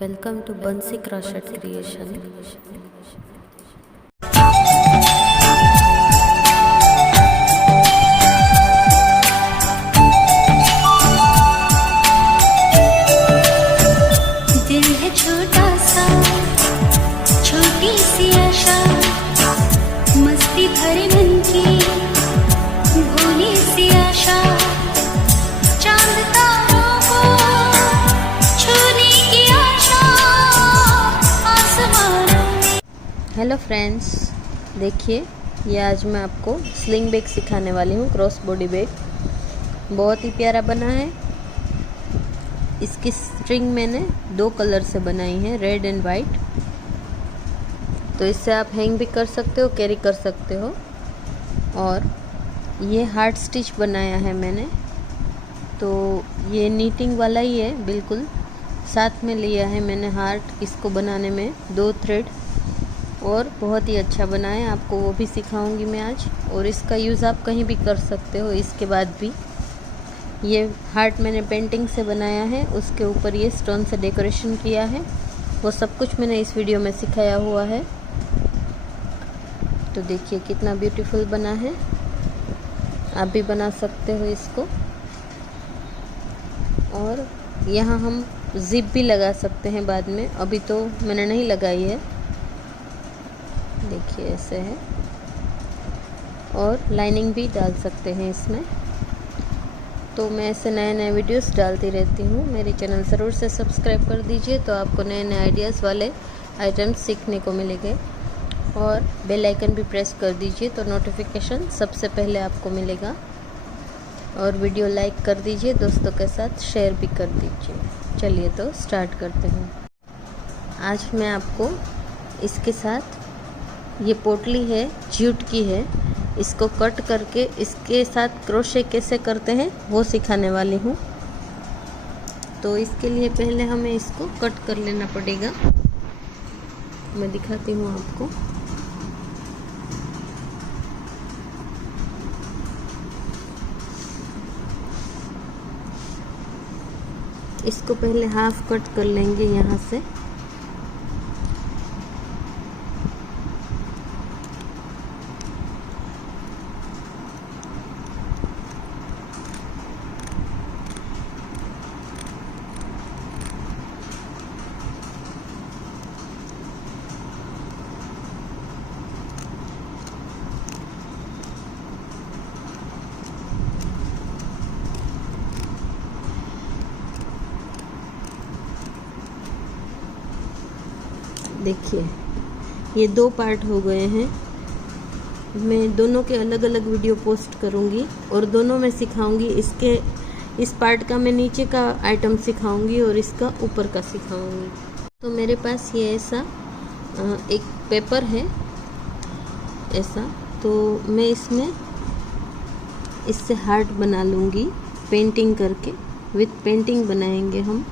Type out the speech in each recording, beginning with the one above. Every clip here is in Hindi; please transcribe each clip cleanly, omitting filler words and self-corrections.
Welcome to Bansi Crochet Creation. दिल है छोटा सा, छोटी सी आशा, मस्ती भरे मन की भोली सी आशा, चांद तारों को छूने की आशा, आसमानों में। हेलो फ्रेंड्स, देखिए ये आज मैं आपको स्लिंग बैग सिखाने वाली हूँ। क्रॉस बॉडी बैग बहुत ही प्यारा बना है। इसकी स्ट्रिंग मैंने 2 कलर से बनाई है, रेड एंड वाइट। तो इससे आप हैंग भी कर सकते हो, कैरी कर सकते हो। और ये हार्ट स्टिच बनाया है मैंने, तो ये नीटिंग वाला ही है बिल्कुल। साथ में लिया है मैंने हार्ट इसको बनाने में 2 थ्रेड, और बहुत ही अच्छा बना है। आपको वो भी सिखाऊंगी मैं आज। और इसका यूज़ आप कहीं भी कर सकते हो। इसके बाद भी ये हार्ट मैंने पेंटिंग से बनाया है, उसके ऊपर ये स्टोन से डेकोरेशन किया है। वो सब कुछ मैंने इस वीडियो में सिखाया हुआ है। तो देखिए कितना ब्यूटीफुल बना है। आप भी बना सकते हो इसको। और यहाँ हम जिप भी लगा सकते हैं बाद में, अभी तो मैंने नहीं लगाई है। देखिए ऐसे है। और लाइनिंग भी डाल सकते हैं इसमें। तो मैं ऐसे नए नए वीडियोस डालती रहती हूँ। मेरे चैनल ज़रूर से सब्सक्राइब कर दीजिए, तो आपको नए नए आइडियाज़ वाले आइटम्स सीखने को मिलेंगे। और बेल आइकन भी प्रेस कर दीजिए, तो नोटिफिकेशन सबसे पहले आपको मिलेगा। और वीडियो लाइक कर दीजिए, दोस्तों के साथ शेयर भी कर दीजिए। चलिए तो स्टार्ट करते हैं। आज मैं आपको इसके साथ, ये पोटली है, जूट की है, इसको कट करके इसके साथ क्रोशे कैसे करते हैं वो सिखाने वाली हूँ। तो इसके लिए पहले हमें इसको कट कर लेना पड़ेगा। मैं दिखाती हूँ आपको। इसको पहले हाफ कट कर लेंगे यहाँ से। देखिए ये 2 पार्ट हो गए हैं। मैं दोनों के अलग अलग वीडियो पोस्ट करूंगी और दोनों में सिखाऊंगी। इसके इस पार्ट का मैं नीचे का आइटम सिखाऊंगी और इसका ऊपर का सिखाऊंगी। तो मेरे पास ये ऐसा एक पेपर है ऐसा, तो मैं इसमें इससे हार्ट बना लूँगी पेंटिंग करके। विथ पेंटिंग बनाएंगे हम।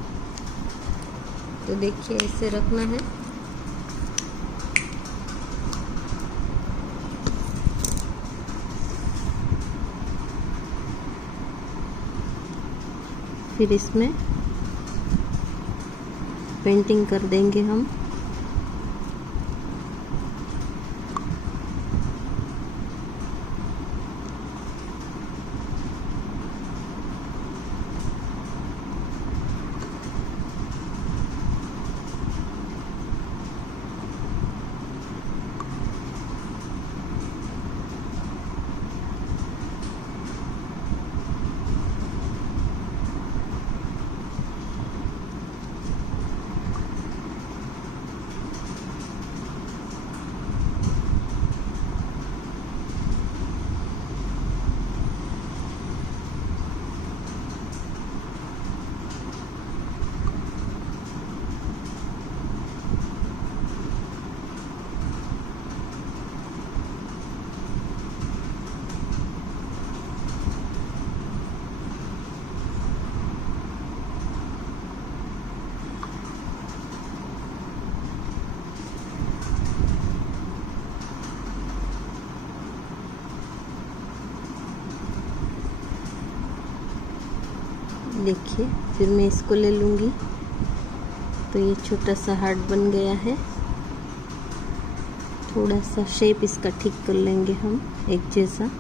तो देखिए ऐसे रखना है। फिर इसमें पेंटिंग कर देंगे हम। देखिए फिर मैं इसको ले लूँगी तो ये छोटा सा हार्ट बन गया है। थोड़ा सा शेप इसका ठीक कर लेंगे हम एक जैसा।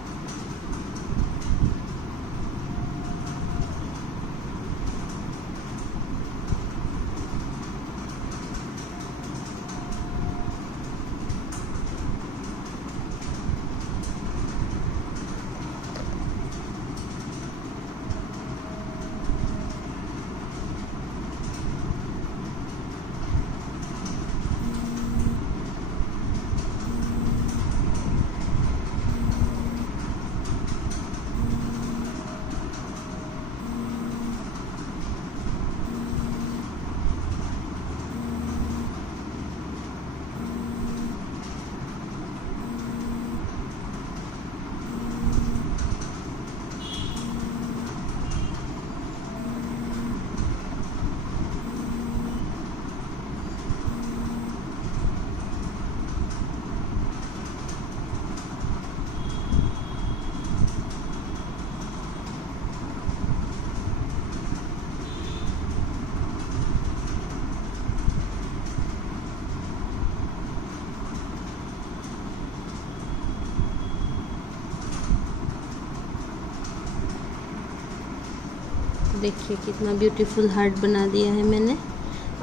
देखिए कितना ब्यूटीफुल हार्ट बना दिया है मैंने।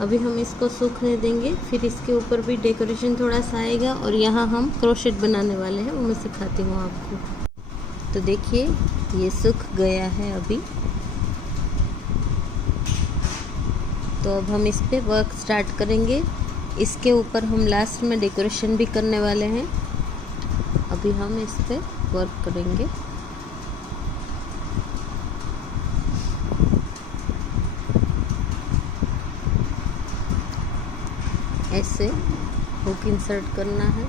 अभी हम इसको सूखने देंगे, फिर इसके ऊपर भी डेकोरेशन थोड़ा सा आएगा और यहाँ हम क्रोशेट बनाने वाले हैं, वो मैं सिखाती हूँ आपको। तो देखिए ये सूख गया है अभी। तो अब हम इस पे वर्क स्टार्ट करेंगे। इसके ऊपर हम लास्ट में डेकोरेशन भी करने वाले हैं। अभी हम इस पे वर्क करेंगे। ऐसे हुक इंसर्ट करना है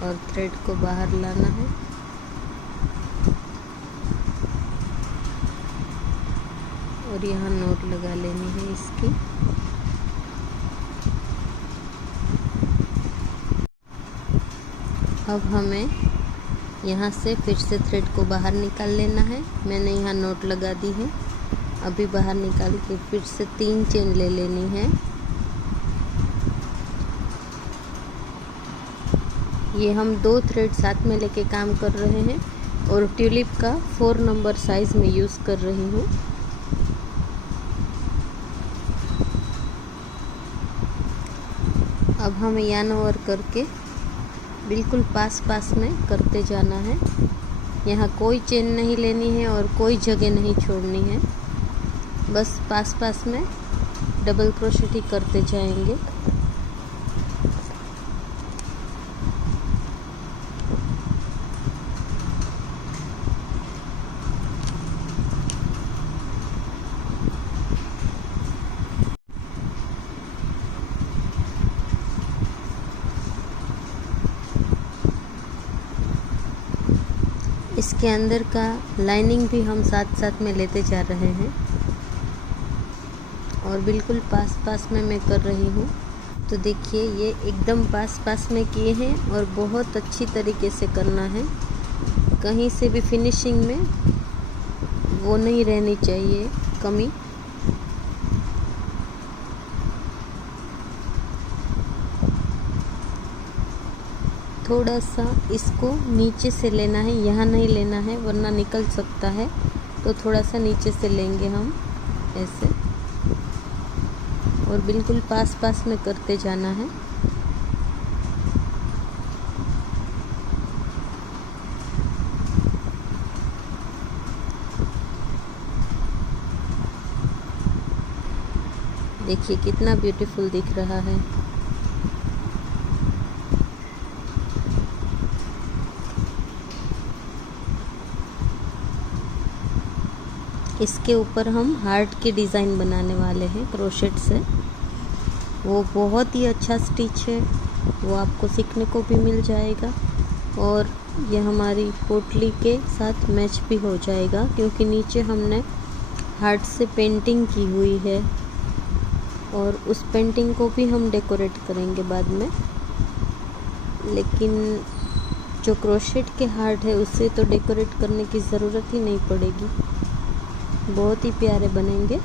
और थ्रेड को बाहर लाना है। और यहाँ नोट लगा लेनी है इसकी। अब हमें यहाँ से फिर से थ्रेड को बाहर निकाल लेना है। मैंने यहाँ नोट लगा दी है। अभी बाहर निकाल के फिर से 3 चेन ले लेनी है। ये हम 2 थ्रेड साथ में लेके काम कर रहे हैं और ट्यूलिप का 4 नंबर साइज में यूज़ कर रही हूँ। अब हमें यार्न ओवर करके बिल्कुल पास पास में करते जाना है। यहाँ कोई चेन नहीं लेनी है और कोई जगह नहीं छोड़नी है। बस पास पास में डबल क्रोशेट ही करते जाएंगे। इसके अंदर का लाइनिंग भी हम साथ साथ में लेते जा रहे हैं और बिल्कुल पास पास में मैं कर रही हूँ। तो देखिए ये एकदम पास पास में किए हैं और बहुत अच्छी तरीके से करना है। कहीं से भी फिनिशिंग में वो नहीं रहनी चाहिए कमी। थोड़ा सा इसको नीचे से लेना है, यहाँ नहीं लेना है वरना निकल सकता है। तो थोड़ा सा नीचे से लेंगे हम ऐसे और बिल्कुल पास पास में करते जाना है। देखिए कितना ब्यूटीफुल दिख रहा है। इसके ऊपर हम हार्ट की डिज़ाइन बनाने वाले हैं क्रोशेट से। वो बहुत ही अच्छा स्टिच है, वो आपको सीखने को भी मिल जाएगा और ये हमारी पोटली के साथ मैच भी हो जाएगा क्योंकि नीचे हमने हार्ट से पेंटिंग की हुई है और उस पेंटिंग को भी हम डेकोरेट करेंगे बाद में। लेकिन जो क्रोशेट के हार्ट है उससे तो डेकोरेट करने की ज़रूरत ही नहीं पड़ेगी। बहुत ही प्यारे बनेंगे,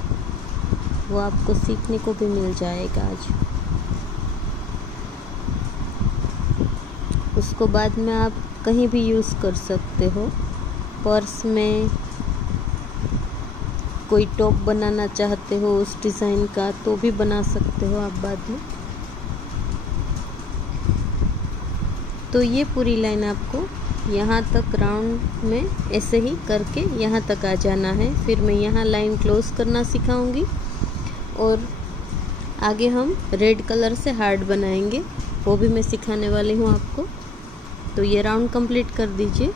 वो आपको सीखने को भी मिल जाएगा आज। उसको बाद में आप कहीं भी यूज़ कर सकते हो। पर्स में कोई टॉप बनाना चाहते हो उस डिज़ाइन का तो भी बना सकते हो आप बाद में। तो ये पूरी लाइन आपको यहाँ तक राउंड में ऐसे ही करके यहाँ तक आ जाना है। फिर मैं यहाँ लाइन क्लोज करना सिखाऊंगी और आगे हम रेड कलर से हार्ट बनाएंगे, वो भी मैं सिखाने वाली हूँ आपको। तो ये राउंड कंप्लीट कर दीजिए।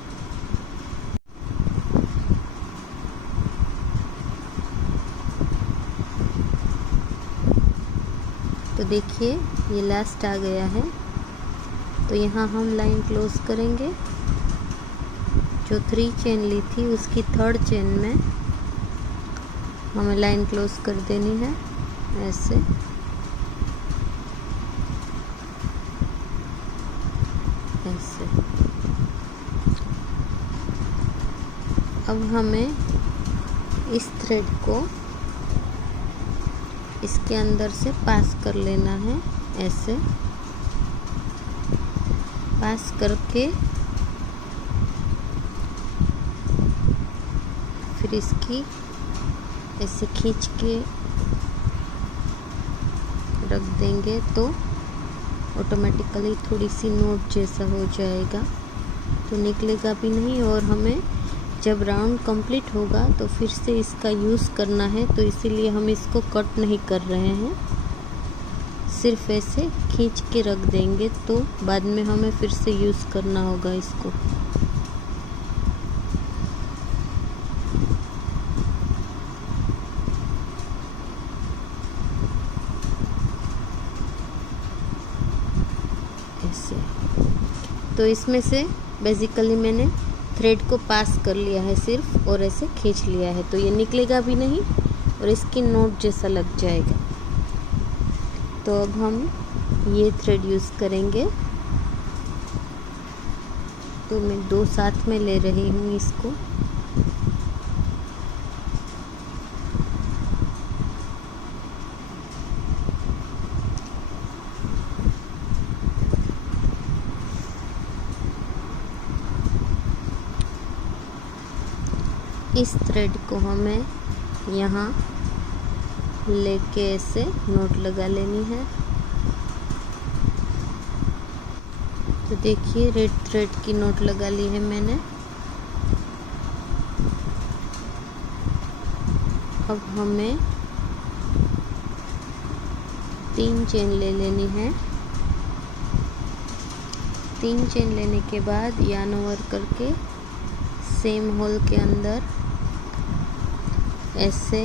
तो देखिए ये लास्ट आ गया है। तो यहाँ हम लाइन क्लोज करेंगे। जो 3 चेन ली थी उसकी 3rd चेन में हमें लाइन क्लोज कर देनी है ऐसे। ऐसे अब हमें इस थ्रेड को इसके अंदर से पास कर लेना है। ऐसे पास करके फिर इसकी ऐसे खींच के रख देंगे तो ऑटोमेटिकली थोड़ी सी नोट जैसा हो जाएगा, तो निकलेगा भी नहीं। और हमें जब राउंड कंप्लीट होगा तो फिर से इसका यूज़ करना है, तो इसीलिए हम इसको कट नहीं कर रहे हैं, सिर्फ ऐसे खींच के रख देंगे। तो बाद में हमें फिर से यूज़ करना होगा इसको। ऐसे तो इसमें से बेसिकली मैंने थ्रेड को पास कर लिया है सिर्फ और ऐसे खींच लिया है, तो ये निकलेगा भी नहीं और इसकी नोट जैसा लग जाएगा। तो अब हम ये थ्रेड यूज़ करेंगे। तो मैं 2 साथ में ले रही हूँ इसको। इस थ्रेड को हमें यहाँ लेके ऐसे नोट लगा लेनी है। तो देखिए रेड थ्रेड की नोट लगा ली है मैंने। अब हमें 3 चेन ले लेनी है। 3 चेन लेने के बाद यार्न ओवर करके सेम होल के अंदर ऐसे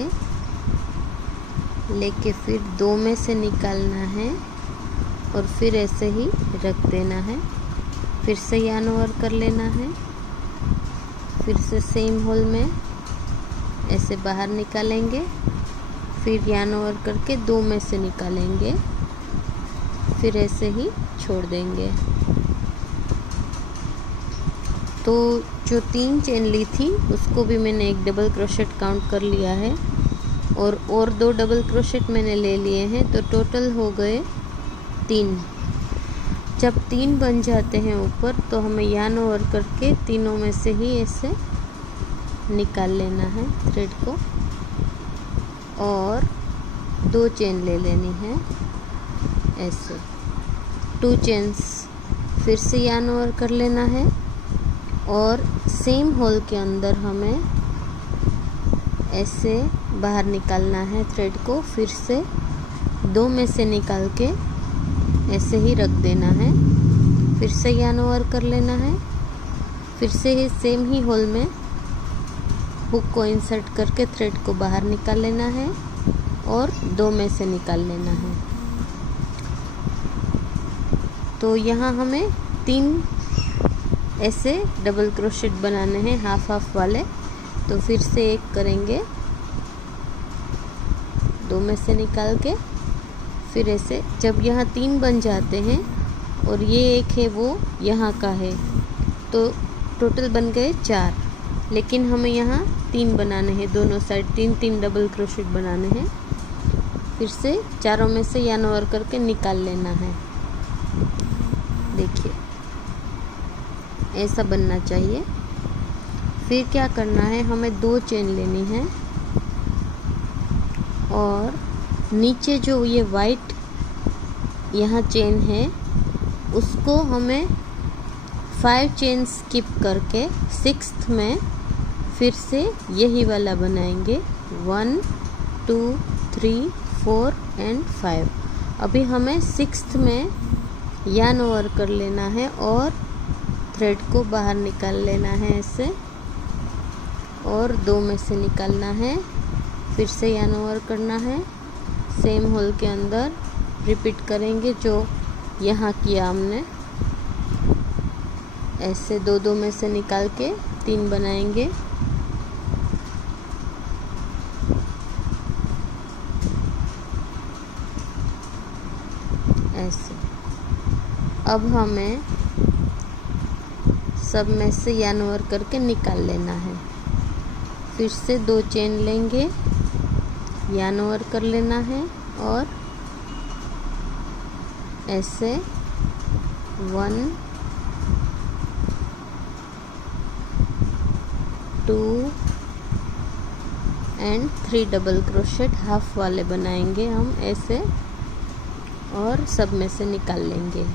लेके फिर 2 में से निकालना है और फिर ऐसे ही रख देना है। फिर से यार्न ओवर कर लेना है, फिर से सेम होल में ऐसे बाहर निकालेंगे, फिर यार्न ओवर करके 2 में से निकालेंगे, फिर ऐसे ही छोड़ देंगे। तो जो 3 चेन ली थी उसको भी मैंने एक डबल क्रोशेट काउंट कर लिया है और 2 डबल क्रोशेट मैंने ले लिए हैं, तो टोटल हो गए 3। जब 3 बन जाते हैं ऊपर तो हमें यार्न ओवर करके तीनों में से ही ऐसे निकाल लेना है थ्रेड को और 2 चेन ले लेनी है ऐसे। 2 चेन्स फिर से यार्न ओवर कर लेना है और सेम होल के अंदर हमें ऐसे बाहर निकालना है थ्रेड को। फिर से 2 में से निकाल के ऐसे ही रख देना है, फिर से यार्न ओवर कर लेना है, फिर से ही सेम ही होल में हुक को इंसर्ट करके थ्रेड को बाहर निकाल लेना है और 2 में से निकाल लेना है। तो यहाँ हमें 3 ऐसे डबल क्रोशेट बनाने हैं हाफ हाफ वाले। तो फिर से एक करेंगे 2 में से निकाल के, फिर ऐसे जब यहाँ 3 बन जाते हैं और ये एक है वो यहाँ का है, तो टोटल बन गए 4। लेकिन हमें यहाँ 3 बनाने हैं, दोनों साइड 3 डबल क्रोशेट बनाने हैं। फिर से चारों में से यान ओवर करके निकाल लेना है। देखिए ऐसा बनना चाहिए। फिर क्या करना है, हमें 2 चेन लेनी है और नीचे जो ये वाइट यहाँ चेन है उसको हमें 5 चेन स्किप करके 6th में फिर से यही वाला बनाएंगे 1 2 3 4 एंड 5। अभी हमें 6th में यान ओवर कर लेना है और थ्रेड को बाहर निकाल लेना है ऐसे, और 2 में से निकालना है। फिर से यान ओवर करना है, सेम होल के अंदर रिपीट करेंगे जो यहाँ किया हमने। ऐसे 2 में से निकाल के 3 बनाएंगे। ऐसे अब हमें सब में से यान ओवर करके निकाल लेना है। फिर से 2 चेन लेंगे, यान ओवर कर लेना है और ऐसे 1 2 एंड 3 डबल क्रोशेट हाफ वाले बनाएंगे हम ऐसे, और सब में से निकाल लेंगे।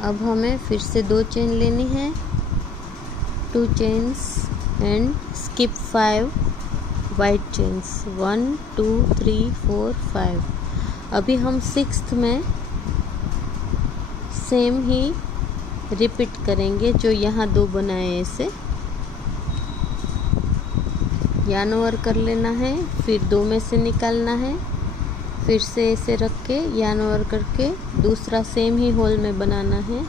अब हमें फिर से 2 चेन लेनी है, 2 chains and skip 5 white chains 1 2 3 4 5। अभी हम 6th में सेम ही रिपीट करेंगे जो यहाँ 2 बनाए ऐसे। यान ओवर कर लेना है, फिर 2 में से निकालना है, फिर से ऐसे रख के यान ओवर करके दूसरा सेम ही होल में बनाना है।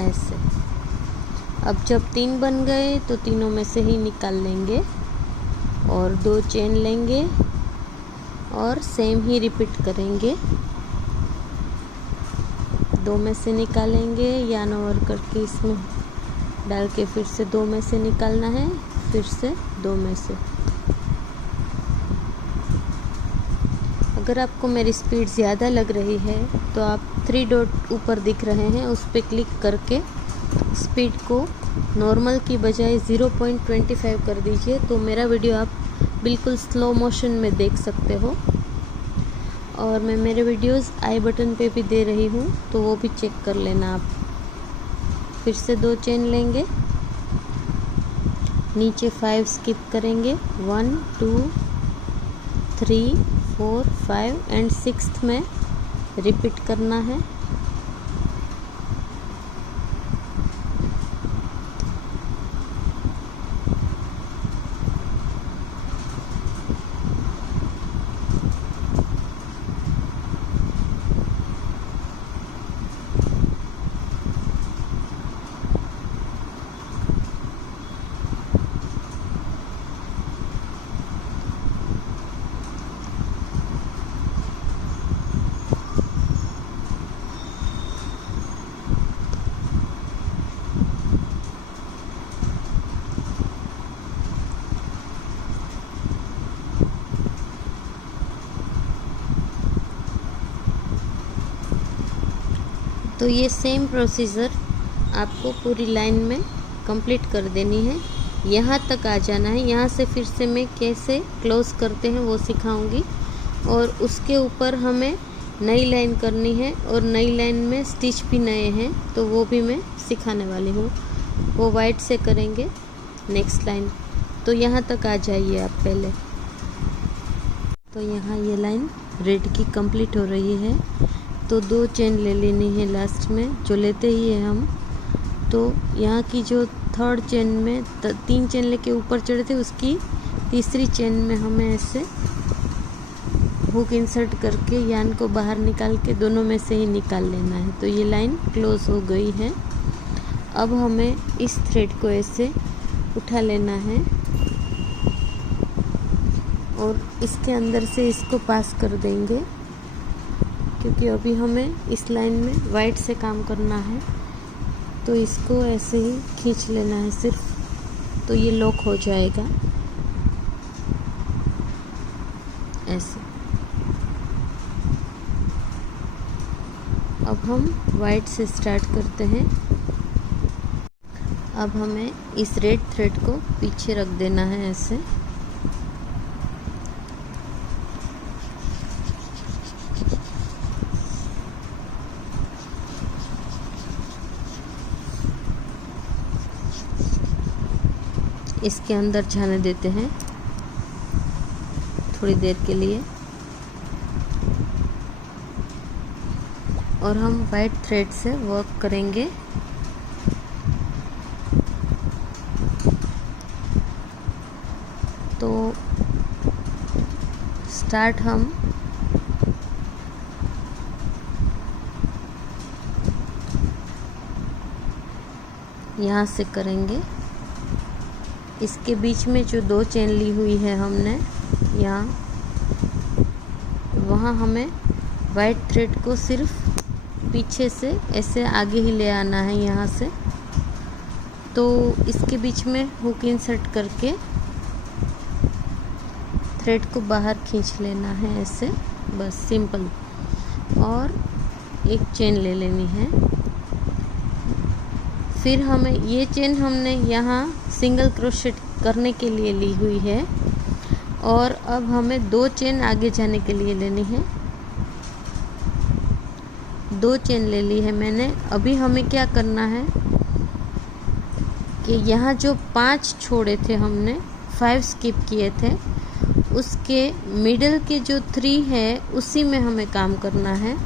ऐसे अब जब 3 बन गए तो तीनों में से ही निकाल लेंगे और 2 चेन लेंगे और सेम ही रिपीट करेंगे। 2 में से निकालेंगे, यान ओवर करके इसमें डाल के फिर से 2 में से निकालना है, फिर से 2 में से। अगर आपको मेरी स्पीड ज़्यादा लग रही है तो आप 3 डॉट ऊपर दिख रहे हैं उस पर क्लिक करके स्पीड को नॉर्मल की बजाय 0.25 कर दीजिए, तो मेरा वीडियो आप बिल्कुल स्लो मोशन में देख सकते हो। और मैं मेरे वीडियोस आई बटन पे भी दे रही हूँ, तो वो भी चेक कर लेना आप। फिर से 2 चेन लेंगे, नीचे 5 स्किप करेंगे 1 2 3 4 5 एंड 6th में रिपीट करना है। तो ये सेम प्रोसीजर आपको पूरी लाइन में कंप्लीट कर देनी है। यहाँ तक आ जाना है। यहाँ से फिर से मैं कैसे क्लोज करते हैं वो सिखाऊंगी, और उसके ऊपर हमें नई लाइन करनी है और नई लाइन में स्टिच भी नए हैं, तो वो भी मैं सिखाने वाली हूँ। वो वाइट से करेंगे नेक्स्ट लाइन। तो यहाँ तक आ जाइए आप पहले। तो यहाँ ये लाइन रेड की कंप्लीट हो रही है, तो 2 चेन ले लेनी है लास्ट में, जो लेते ही है हम। तो यहाँ की जो 3rd चेन में 3 चेन लेके ऊपर चढ़े थे, उसकी तीसरी चेन में हमें ऐसे हुक इंसर्ट करके यान को बाहर निकाल के दोनों में से ही निकाल लेना है। तो ये लाइन क्लोज हो गई है। अब हमें इस थ्रेड को ऐसे उठा लेना है और इसके अंदर से इसको पास कर देंगे, क्योंकि अभी हमें इस लाइन में वाइट से काम करना है। तो इसको ऐसे ही खींच लेना है सिर्फ, तो ये लॉक हो जाएगा ऐसे। अब हम वाइट से स्टार्ट करते हैं। अब हमें इस रेड थ्रेड को पीछे रख देना है ऐसे। इसके अंदर जाने देते हैं थोड़ी देर के लिए, और हम वाइट थ्रेड से वर्क करेंगे। तो स्टार्ट हम यहाँ से करेंगे। इसके बीच में जो 2 चेन ली हुई है हमने यहाँ, वहाँ हमें वाइट थ्रेड को सिर्फ पीछे से ऐसे आगे ही ले आना है यहाँ से। तो इसके बीच में हुक इंसर्ट करके थ्रेड को बाहर खींच लेना है ऐसे, बस सिंपल। और एक चेन ले लेनी है। फिर हमें ये चेन हमने यहाँ सिंगल क्रोशेट करने के लिए ली हुई है, और अब हमें 2 चेन आगे जाने के लिए लेनी है। 2 चेन ले ली है मैंने। अभी हमें क्या करना है कि यहाँ जो 5 छोड़े थे हमने, 5 स्किप किए थे, उसके मिडल के जो 3 है उसी में हमें काम करना है।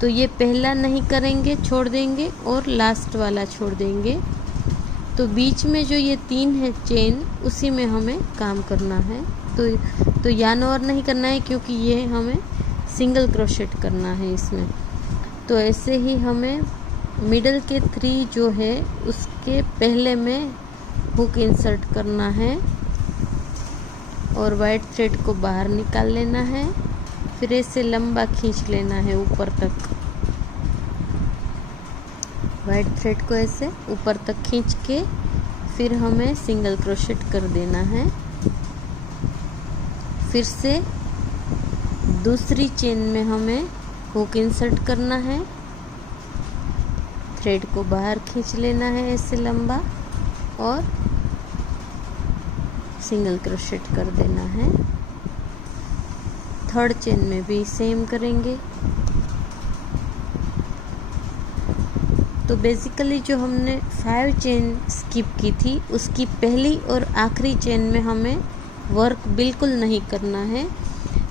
तो ये पहला नहीं करेंगे, छोड़ देंगे, और लास्ट वाला छोड़ देंगे। तो बीच में जो ये 3 है चेन, उसी में हमें काम करना है। तो यार्न ओवर नहीं करना है, क्योंकि ये हमें सिंगल क्रोशेट करना है इसमें। तो ऐसे ही हमें मिडल के 3 जो है उसके पहले में हुक इंसर्ट करना है, और वाइट थ्रेड को बाहर निकाल लेना है। फिर ऐसे लंबा खींच लेना है ऊपर तक। वाइट थ्रेड को ऐसे ऊपर तक खींच के फिर हमें सिंगल क्रोशेट कर देना है। फिर से दूसरी चेन में हमें हुक इंसर्ट करना है, थ्रेड को बाहर खींच लेना है ऐसे लंबा, और सिंगल क्रोशेट कर देना है। थर्ड चेन में भी सेम करेंगे। तो बेसिकली जो हमने 5 चेन स्किप की थी, उसकी पहली और आखिरी चेन में हमें वर्क बिल्कुल नहीं करना है।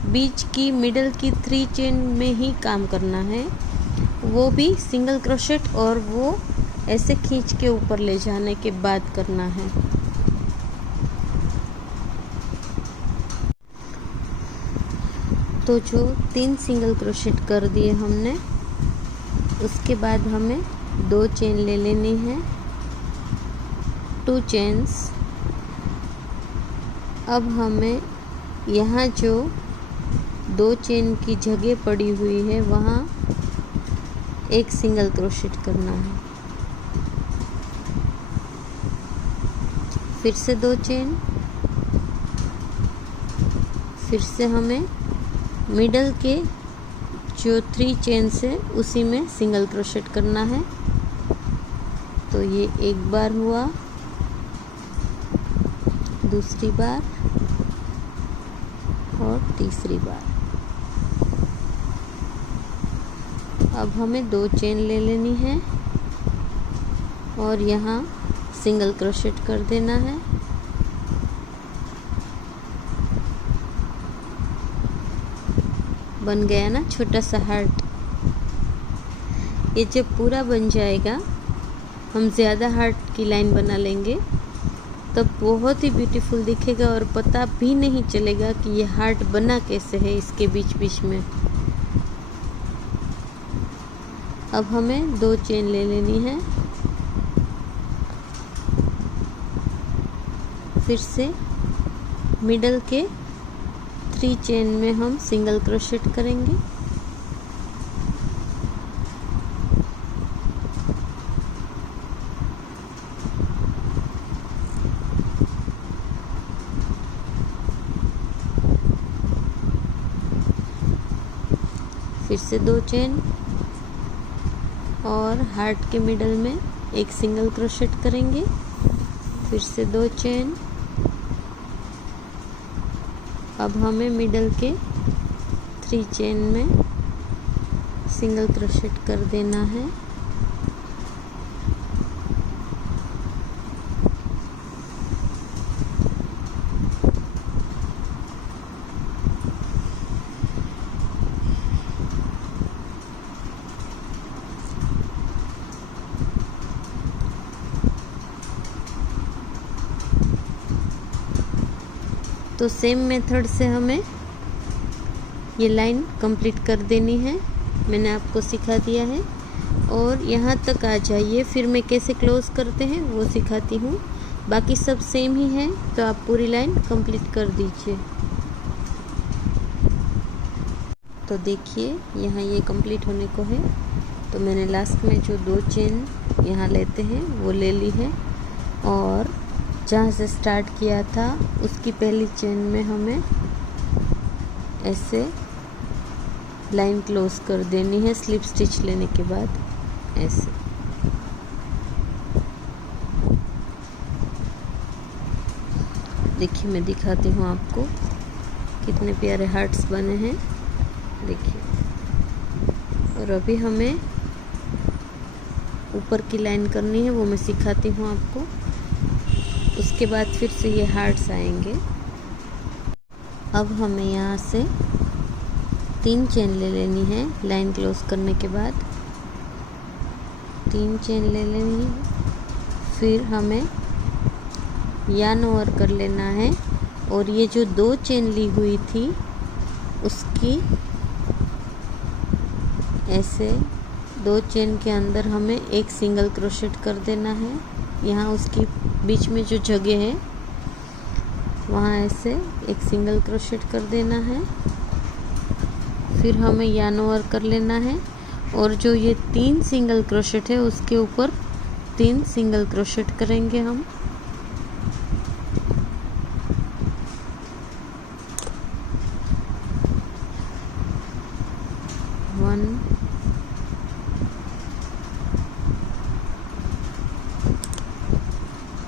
बीच की मिडल की 3 चेन में ही काम करना है, वो भी सिंगल क्रोशेट, और वो ऐसे खींच के ऊपर ले जाने के बाद करना है। तो जो 3 सिंगल क्रोशेट कर दिए हमने, उसके बाद हमें 2 चेन ले लेनी है, 2 चेन्स। अब हमें यहाँ जो 2 चेन की जगह पड़ी हुई है, वहाँ एक सिंगल क्रोशेट करना है। फिर से 2 चेन, फिर से हमें मिडल के जो 3 चेन है उसी में सिंगल क्रोशेट करना है। तो ये एक बार हुआ, दूसरी बार और तीसरी बार। अब हमें 2 चेन ले लेनी है और यहाँ सिंगल क्रोशेट कर देना है। बन गया ना छोटा सा हार्ट। ये जब पूरा बन जाएगा, हम ज़्यादा हार्ट की लाइन बना लेंगे, तब बहुत ही ब्यूटीफुल दिखेगा और पता भी नहीं चलेगा कि ये हार्ट बना कैसे है इसके बीच बीच में। अब हमें 2 चेन ले लेनी है, फिर से मिडल के 3 चेन में हम सिंगल क्रोशेट करेंगे। फिर से 2 चेन और हार्ट के मिडल में एक सिंगल क्रोशेट करेंगे। फिर से 2 चेन। अब हमें मिडल के 3 चेन में सिंगल क्रोशेट कर देना है। तो सेम मेथड से हमें ये लाइन कंप्लीट कर देनी है। मैंने आपको सिखा दिया है और यहाँ तक आ जाइए, फिर मैं कैसे क्लोज करते हैं वो सिखाती हूँ। बाकी सब सेम ही है, तो आप पूरी लाइन कंप्लीट कर दीजिए। तो देखिए यहाँ ये कंप्लीट होने को है। तो मैंने लास्ट में जो 2 चेन यहाँ लेते हैं वो ले ली है और जहाँ से स्टार्ट किया था उसकी पहली चेन में हमें ऐसे लाइन क्लोज कर देनी है स्लिप स्टिच लेने के बाद। ऐसे देखिए, मैं दिखाती हूँ आपको कितने प्यारे हार्ट्स बने हैं। देखिए, और अभी हमें ऊपर की लाइन करनी है, वो मैं सिखाती हूँ आपको। उसके बाद फिर से ये हार्ट्स आएंगे। अब हमें यहाँ से 3 चेन ले लेनी है लाइन क्लोज करने के बाद। 3 चेन ले लेनी है। फिर हमें यार्न ओवर कर लेना है और ये जो 2 चेन ली हुई थी उसकी ऐसे 2 चेन के अंदर हमें एक सिंगल क्रोशेट कर देना है। यहाँ उसकी बीच में जो जगह है वहाँ ऐसे एक सिंगल क्रोशेट कर देना है। फिर हमें यार्न ओवर कर लेना है और जो ये 3 सिंगल क्रोशेट है उसके ऊपर 3 सिंगल क्रोशेट करेंगे हम। One,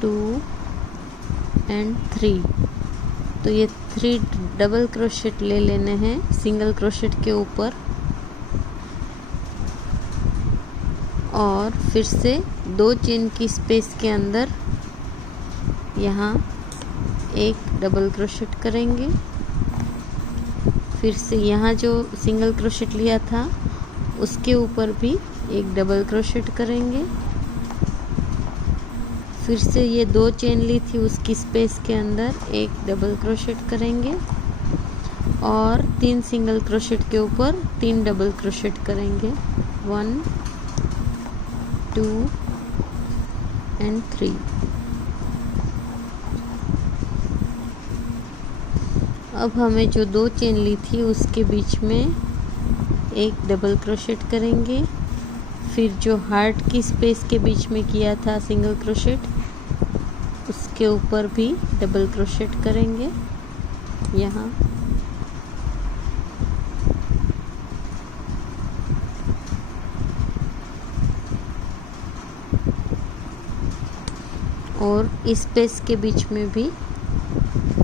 2 and 3। तो ये 3 डबल क्रोशेट ले लेने हैं सिंगल क्रोशेट के ऊपर और फिर से 2 चेन की स्पेस के अंदर यहाँ एक डबल क्रोशेट करेंगे। फिर से यहाँ जो सिंगल क्रोशेट लिया था उसके ऊपर भी एक डबल क्रोशेट करेंगे। फिर से ये 2 चेन ली थी उसकी स्पेस के अंदर एक डबल क्रोशेट करेंगे और 3 सिंगल क्रोशेट के ऊपर 3 डबल क्रोशेट करेंगे। 1, 2 एंड 3। अब हमें जो 2 चेन ली थी उसके बीच में एक डबल क्रोशेट करेंगे। फिर जो हार्ट की स्पेस के बीच में किया था सिंगल क्रोशेट उसके ऊपर भी डबल क्रोशेट करेंगे यहाँ। और इस स्पेस के बीच में भी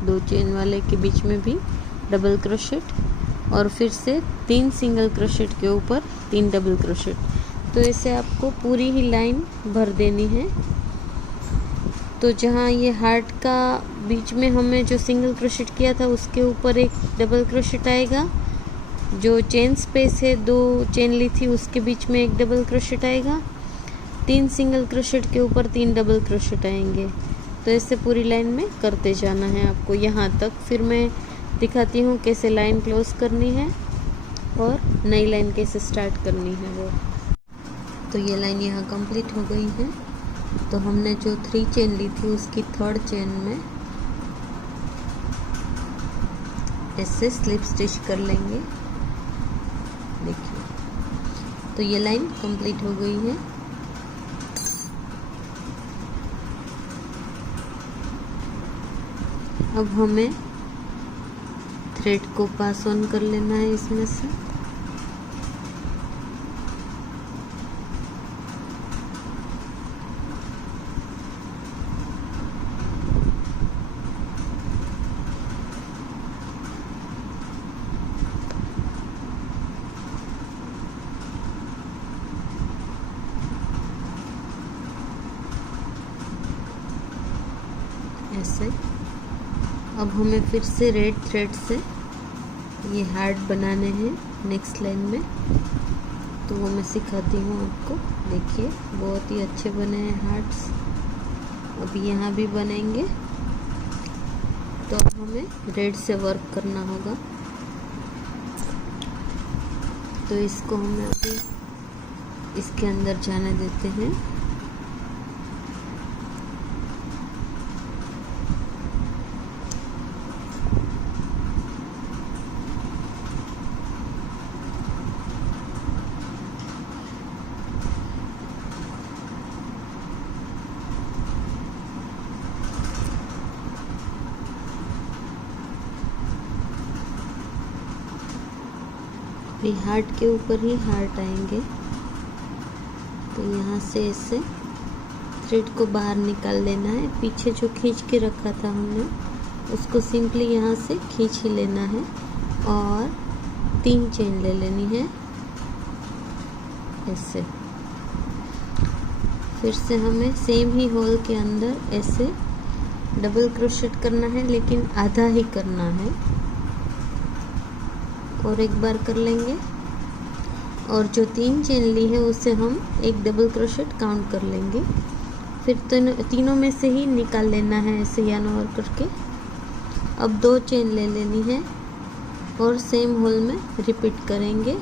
2 चेन वाले के बीच में भी डबल क्रोशेट और फिर से 3 सिंगल क्रोशेट के ऊपर 3 डबल क्रोशेट। तो ऐसे आपको पूरी ही लाइन भर देनी है। तो जहाँ ये हार्ट का बीच में हमने जो सिंगल क्रोशेट किया था उसके ऊपर एक डबल क्रोशेट आएगा। जो चेन स्पेस है 2 चेन ली थी उसके बीच में एक डबल क्रोशेट आएगा। 3 सिंगल क्रोशेट के ऊपर 3 डबल क्रोशेट आएंगे। तो ऐसे पूरी लाइन में करते जाना है आपको यहाँ तक। फिर मैं दिखाती हूँ कैसे लाइन क्लोज करनी है और नई लाइन कैसे स्टार्ट करनी है वो। तो ये लाइन यहाँ कंप्लीट हो गई है। तो हमने जो 3 चेन ली थी उसकी 3rd चेन में ऐसे स्लिप स्टिच कर लेंगे। देखिए, तो ये लाइन कंप्लीट हो गई है। अब हमें थ्रेड को पास ऑन कर लेना है इसमें से। ऐसे अब हमें फिर से रेड थ्रेड से ये हार्ट बनाने हैं नेक्स्ट लाइन में, तो वो मैं सिखाती हूँ आपको। देखिए, बहुत ही अच्छे बने हैं हार्ट्स। अब यहाँ भी बनेंगे, तो अब हमें रेड से वर्क करना होगा। तो इसको हमें अभी इसके अंदर जाने देते हैं। ये हार्ट के ऊपर ही हार्ट आएंगे, तो यहाँ से ऐसे थ्रेड को बाहर निकाल लेना है। पीछे जो खींच के रखा था हमने, उसको सिंपली यहाँ से खींच ही लेना है और 3 चेन ले लेनी है ऐसे। फिर से हमें सेम ही होल के अंदर ऐसे डबल क्रोशेट करना है, लेकिन आधा ही करना है। और एक बार कर लेंगे, और जो 3 चेन ली है उससे हम एक डबल क्रोशेट काउंट कर लेंगे। फिर तीनों में से ही निकाल लेना है ऐसे यार्न ओवर करके। अब 2 चेन ले लेनी है और सेम होल में रिपीट करेंगे।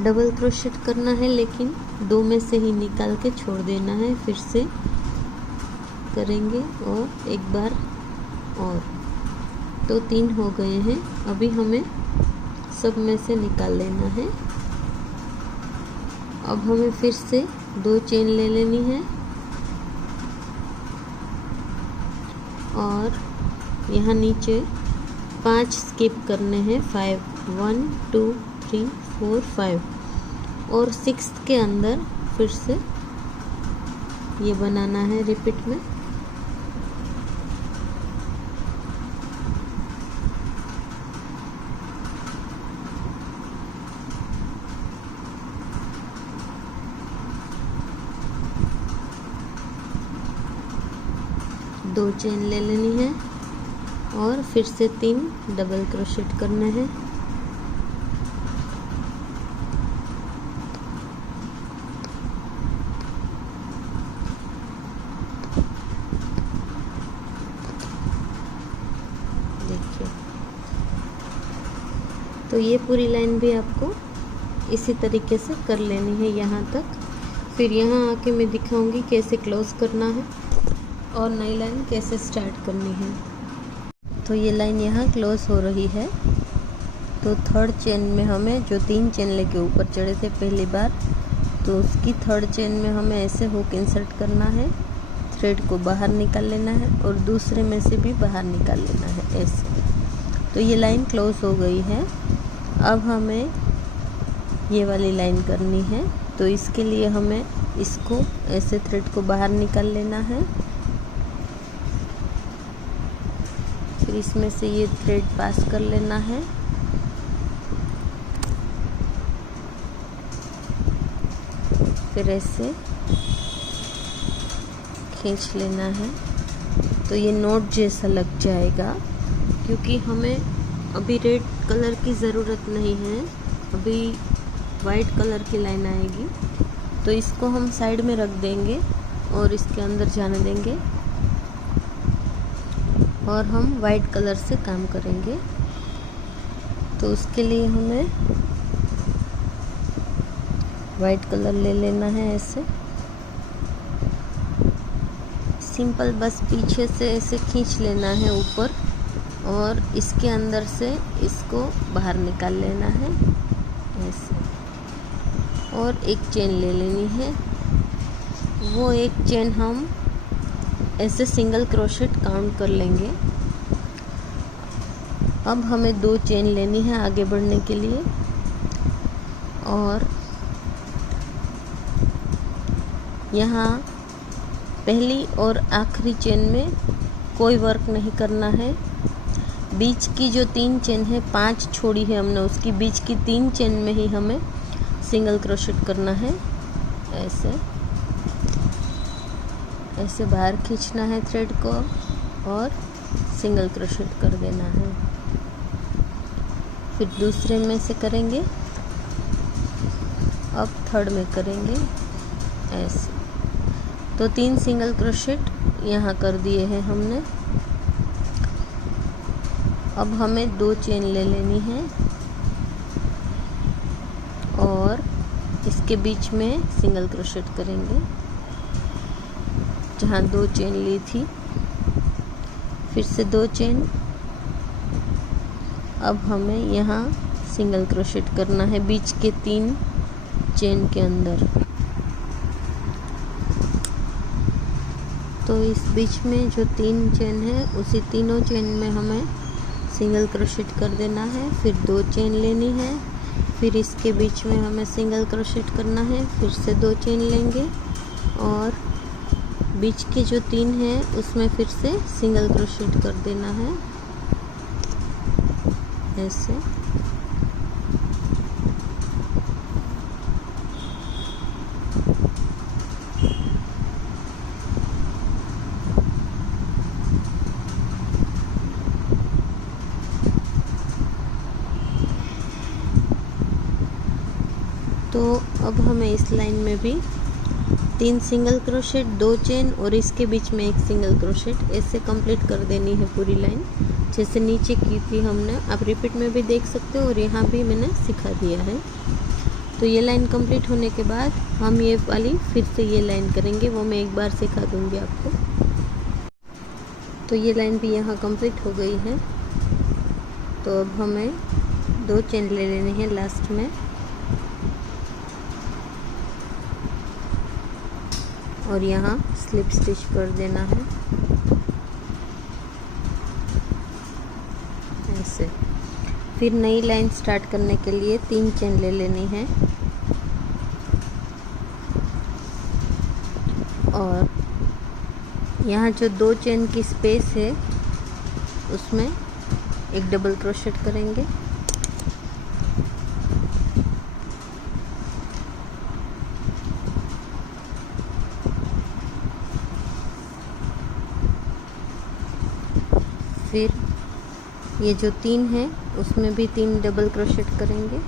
डबल क्रोशेट करना है, लेकिन 2 में से ही निकाल के छोड़ देना है। फिर से करेंगे और एक बार और, तो 3 हो गए हैं। अभी हमें सब में से निकाल लेना है। अब हमें फिर से 2 चेन ले लेनी है और यहाँ नीचे 5 स्किप करने हैं। 5 1 2 3 4 5 और 6th के अंदर फिर से ये बनाना है रिपीट में। दो चेन ले लेनी है और फिर से 3 डबल क्रोशेट करने हैं। देखिए, तो ये पूरी लाइन भी आपको इसी तरीके से कर लेनी है यहाँ तक। फिर यहाँ आके मैं दिखाऊंगी कैसे क्लोज करना है और नई लाइन कैसे स्टार्ट करनी है। तो ये लाइन यहाँ क्लोज हो रही है। तो 3rd चेन में हमें जो 3 चेन लेके ऊपर चढ़े थे पहली बार, तो उसकी 3rd चेन में हमें ऐसे हुक इंसर्ट करना है, थ्रेड को बाहर निकाल लेना है और दूसरे में से भी बाहर निकाल लेना है ऐसे। तो ये लाइन क्लोज हो गई है। अब हमें ये वाली लाइन करनी है, तो इसके लिए हमें इसको ऐसे थ्रेड को बाहर निकाल लेना है। फिर इसमें से ये थ्रेड पास कर लेना है, फिर ऐसे खींच लेना है। तो ये नोट जैसा लग जाएगा, क्योंकि हमें अभी रेड कलर की ज़रूरत नहीं है, अभी वाइट कलर की लाइन आएगी। तो इसको हम साइड में रख देंगे और इसके अंदर जाने देंगे और हम वाइट कलर से काम करेंगे। तो उसके लिए हमें वाइट कलर ले लेना है ऐसे। सिंपल बस पीछे से ऐसे खींच लेना है ऊपर, और इसके अंदर से इसको बाहर निकाल लेना है ऐसे, और एक चेन ले लेनी है। वो एक चेन हम ऐसे सिंगल क्रोशेट काउंट कर लेंगे। अब हमें 2 चेन लेनी है आगे बढ़ने के लिए, और यहाँ पहली और आखिरी चेन में कोई वर्क नहीं करना है। बीच की जो 3 चेन है, 5 छोड़ी है हमने, उसकी बीच की 3 चेन में ही हमें सिंगल क्रोशेट करना है। ऐसे ऐसे बाहर खींचना है थ्रेड को और सिंगल क्रोशेट कर देना है। फिर दूसरे में से करेंगे, अब थर्ड में करेंगे ऐसे। तो 3 सिंगल क्रोशेट यहाँ कर दिए हैं हमने। अब हमें 2 चेन ले लेनी है और इसके बीच में सिंगल क्रोशेट करेंगे जहाँ 2 चेन ली थी। फिर से 2 चेन। अब हमें यहाँ सिंगल क्रोशेट करना है बीच के 3 चेन के अंदर। तो इस बीच में जो 3 चेन है, उसी तीनों चेन में हमें सिंगल क्रोशेट कर देना है। फिर 2 चेन लेनी है, फिर इसके बीच में हमें सिंगल क्रोशेट करना है। फिर से 2 चेन लेंगे और बीच के जो 3 है उसमें फिर से सिंगल क्रोशेट कर देना है ऐसे। तो अब हमें इस लाइन में भी 3 सिंगल क्रोशेट, 2 चेन और इसके बीच में 1 सिंगल क्रोशेट ऐसे कंप्लीट कर देनी है पूरी लाइन, जैसे नीचे की थी हमने। आप रिपीट में भी देख सकते हो और यहाँ भी मैंने सिखा दिया है। तो ये लाइन कंप्लीट होने के बाद हम ये वाली फिर से ये लाइन करेंगे, वो मैं एक बार सिखा दूँगी आपको। तो ये लाइन भी यहाँ कंप्लीट हो गई है। तो अब हमें 2 चेन ले लेनी है लास्ट में, और यहाँ स्लिप स्टिच कर देना है ऐसे। फिर नई लाइन स्टार्ट करने के लिए 3 चेन ले लेनी है, और यहाँ जो 2 चेन की स्पेस है उसमें एक डबल क्रोशेट करेंगे। फिर ये जो 3 है उसमें भी 3 डबल क्रोशेट करेंगे।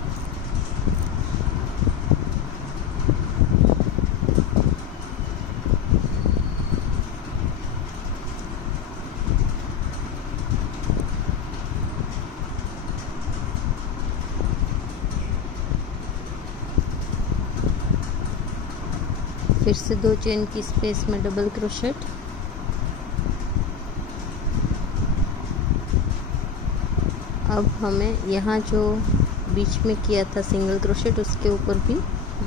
फिर से 2 चेन की स्पेस में डबल क्रोशेट। अब हमें यहाँ जो बीच में किया था सिंगल क्रोशेट, उसके ऊपर भी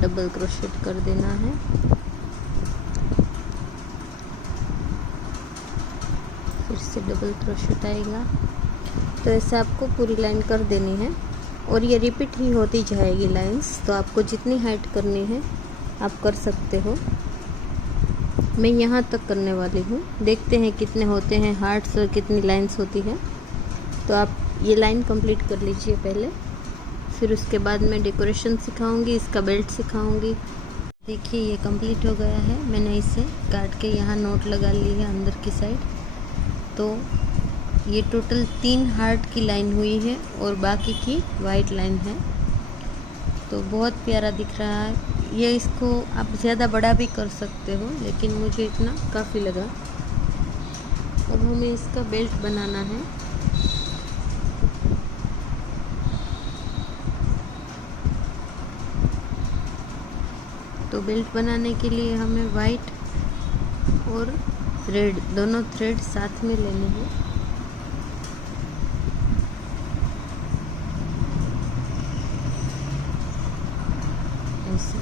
डबल क्रोशेट कर देना है। फिर से डबल क्रोशेट आएगा। तो ऐसे आपको पूरी लाइन कर देनी है, और ये रिपीट ही होती जाएगी लाइंस। तो आपको जितनी हाइट करनी है आप कर सकते हो। मैं यहाँ तक करने वाली हूँ, देखते हैं कितने होते हैं हार्ट्स और कितनी लाइंस होती है। तो आप ये लाइन कंप्लीट कर लीजिए पहले, फिर उसके बाद मैं डेकोरेशन सिखाऊंगी, इसका बेल्ट सिखाऊंगी। देखिए ये कंप्लीट हो गया है। मैंने इसे काट के यहाँ नोट लगा ली है अंदर की साइड। तो ये टोटल 3 हार्ट की लाइन हुई है और बाकी की वाइट लाइन है। तो बहुत प्यारा दिख रहा है ये। इसको आप ज़्यादा बड़ा भी कर सकते हो, लेकिन मुझे इतना काफ़ी लगा। अब हमें इसका बेल्ट बनाना है। तो बेल्ट बनाने के लिए हमें वाइट और थ्रेड, दोनों थ्रेड साथ में लेने हैं। ऐसे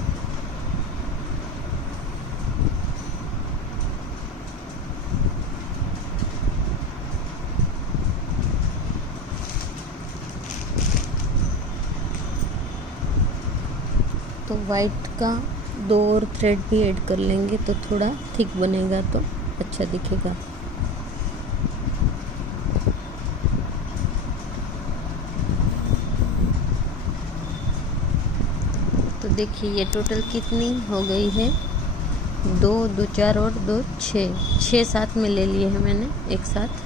तो वाइट का 2 और थ्रेड भी ऐड कर लेंगे तो थोड़ा थिक बनेगा, तो अच्छा दिखेगा। तो देखिए ये टोटल कितनी हो गई है, 2 2 4 और 2 6 साथ में ले लिए हैं मैंने एक साथ।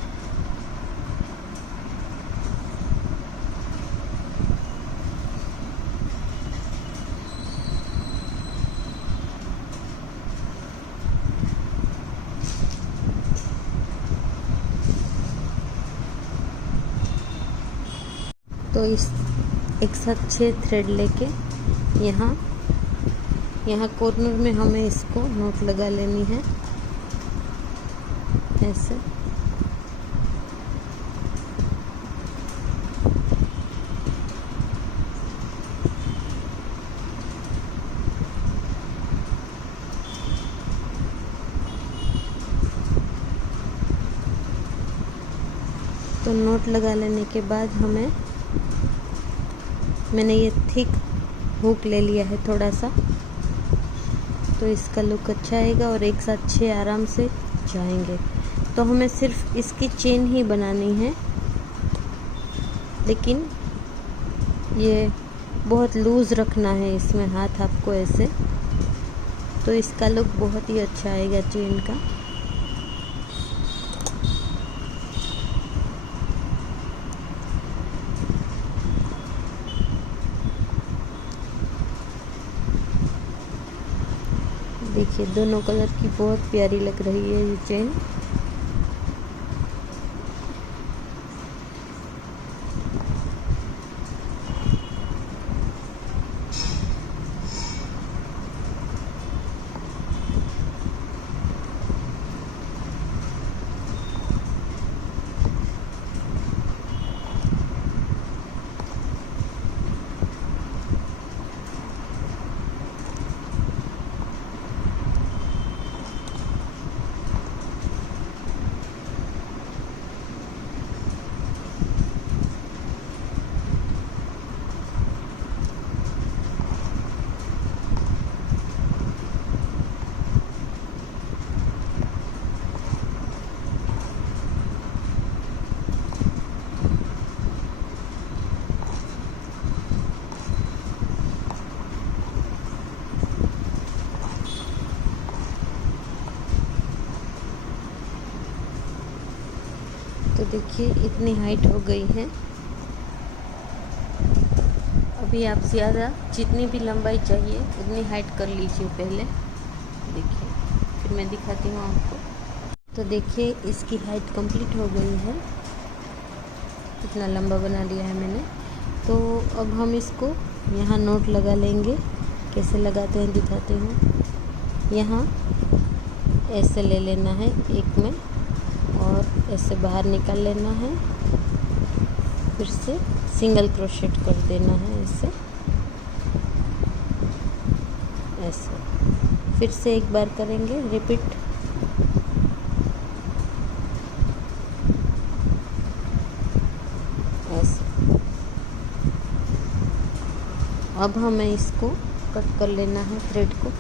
तो इस एक साथ 6 थ्रेड लेके यहाँ कॉर्नर में हमें इसको नोट लगा लेनी है ऐसे। तो नोट लगा लेने के बाद मैंने ये थिक हुक ले लिया है थोड़ा सा, तो इसका लुक अच्छा आएगा और एक साथ 6 आराम से जाएंगे। तो हमें सिर्फ इसकी चेन ही बनानी है, लेकिन ये बहुत लूज़ रखना है इसमें हाथ आपको ऐसे, तो इसका लुक बहुत ही अच्छा आएगा चेन का। देखिए दोनों कलर की बहुत प्यारी लग रही है ये चेन। तो देखिए इतनी हाइट हो गई है। अभी आप ज़्यादा जितनी भी लंबाई चाहिए उतनी हाइट कर लीजिए पहले। देखिए फिर मैं दिखाती हूँ आपको। तो देखिए इसकी हाइट कंप्लीट हो गई है, इतना लंबा बना लिया है मैंने। तो अब हम इसको यहाँ नोट लगा लेंगे। कैसे लगाते हैं दिखाते हूँ। यहाँ ऐसे ले लेना है एक में और ऐसे बाहर निकाल लेना है, फिर से सिंगल क्रोशेट कर देना है ऐसे ऐसे। फिर से एक बार करेंगे रिपीट। ऐसे। अब हमें इसको कट कर लेना है थ्रेड को,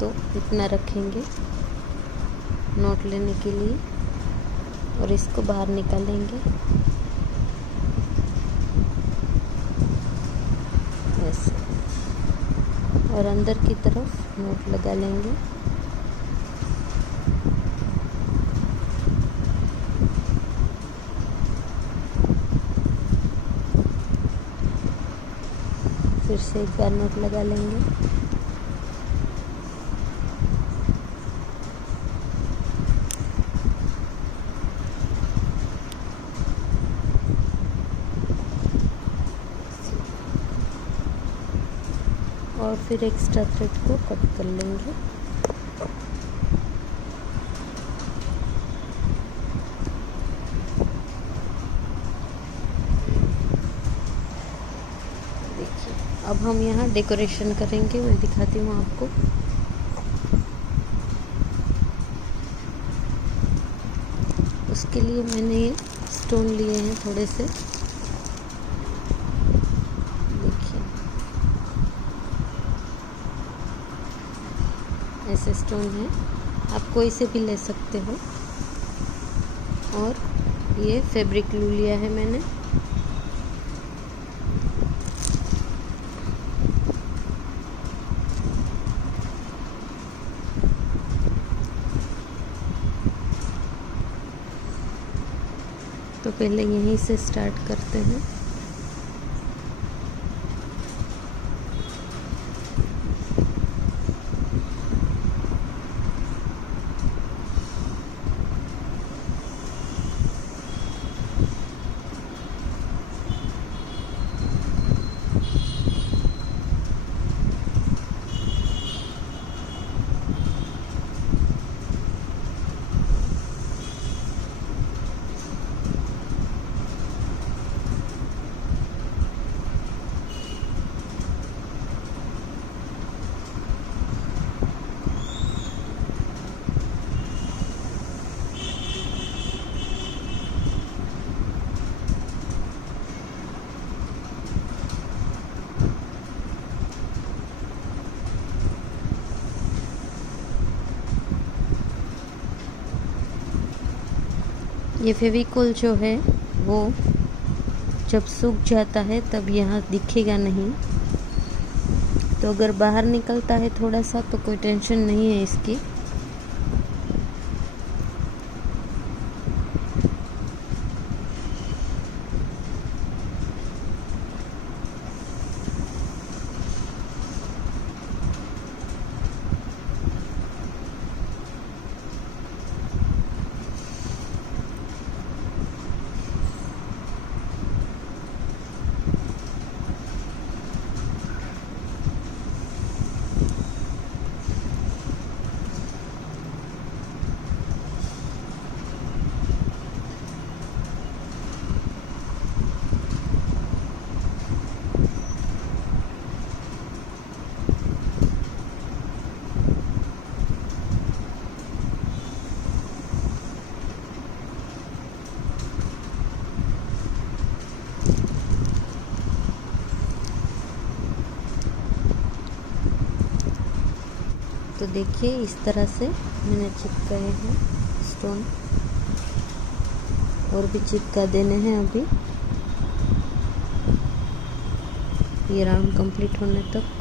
तो इतना रखेंगे नोट लेने के लिए और इसको बाहर निकालेंगे ऐसे और अंदर की तरफ नोट लगा लेंगे। फिर से एक बार नोट लगा लेंगे। और फिर एक्स्ट्रा थ्रेड को कट कर लेंगे। अब हम यहाँ डेकोरेशन करेंगे, मैं दिखाती हूँ आपको। उसके लिए मैंने ये स्टोन लिए हैं थोड़े से, देखिए ऐसे स्टोन हैं, आप कोई से भी ले सकते हो। और ये फैब्रिक ग्लू लिया है मैंने। तो पहले यहीं से स्टार्ट करते हैं। ये फेविकोल जो है वो जब सूख जाता है तब यहाँ दिखेगा नहीं, तो अगर बाहर निकलता है थोड़ा सा तो कोई टेंशन नहीं है इसकी। तो देखिए इस तरह से मैंने चिपकाए हैं स्टोन, और भी चिपका देने हैं अभी ये राउंड कंप्लीट होने तक।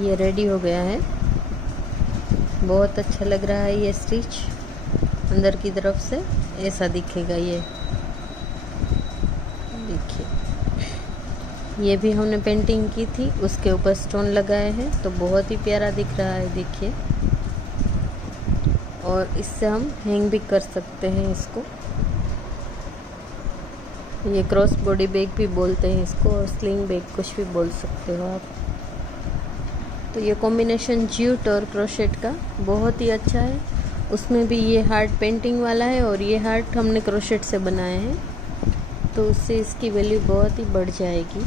ये रेडी हो गया है, बहुत अच्छा लग रहा है। ये स्टिच अंदर की तरफ से ऐसा दिखेगा। ये देखिए, ये भी हमने पेंटिंग की थी, उसके ऊपर स्टोन लगाए हैं तो बहुत ही प्यारा दिख रहा है। देखिए, और इससे हम हैंग भी कर सकते हैं इसको। ये क्रॉस बॉडी बैग भी बोलते हैं इसको, और स्लिंग बैग कुछ भी बोल सकते हो आप। तो ये कॉम्बिनेशन ज्यूट और क्रोशेट का बहुत ही अच्छा है। उसमें भी ये हार्ट पेंटिंग वाला है और ये हार्ट हमने क्रोशेट से बनाए हैं, तो उससे इसकी वैल्यू बहुत ही बढ़ जाएगी।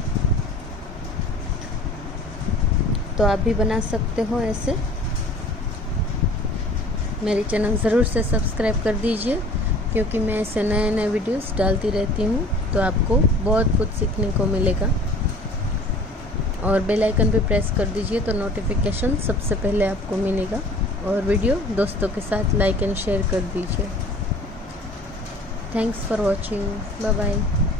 तो आप भी बना सकते हो ऐसे। मेरे चैनल ज़रूर से सब्सक्राइब कर दीजिए क्योंकि मैं ऐसे नए नए वीडियोस डालती रहती हूँ, तो आपको बहुत कुछ सीखने को मिलेगा। और बेल आइकन पे प्रेस कर दीजिए तो नोटिफिकेशन सबसे पहले आपको मिलेगा। और वीडियो दोस्तों के साथ लाइक एंड शेयर कर दीजिए। Thanks for watching. Bye bye.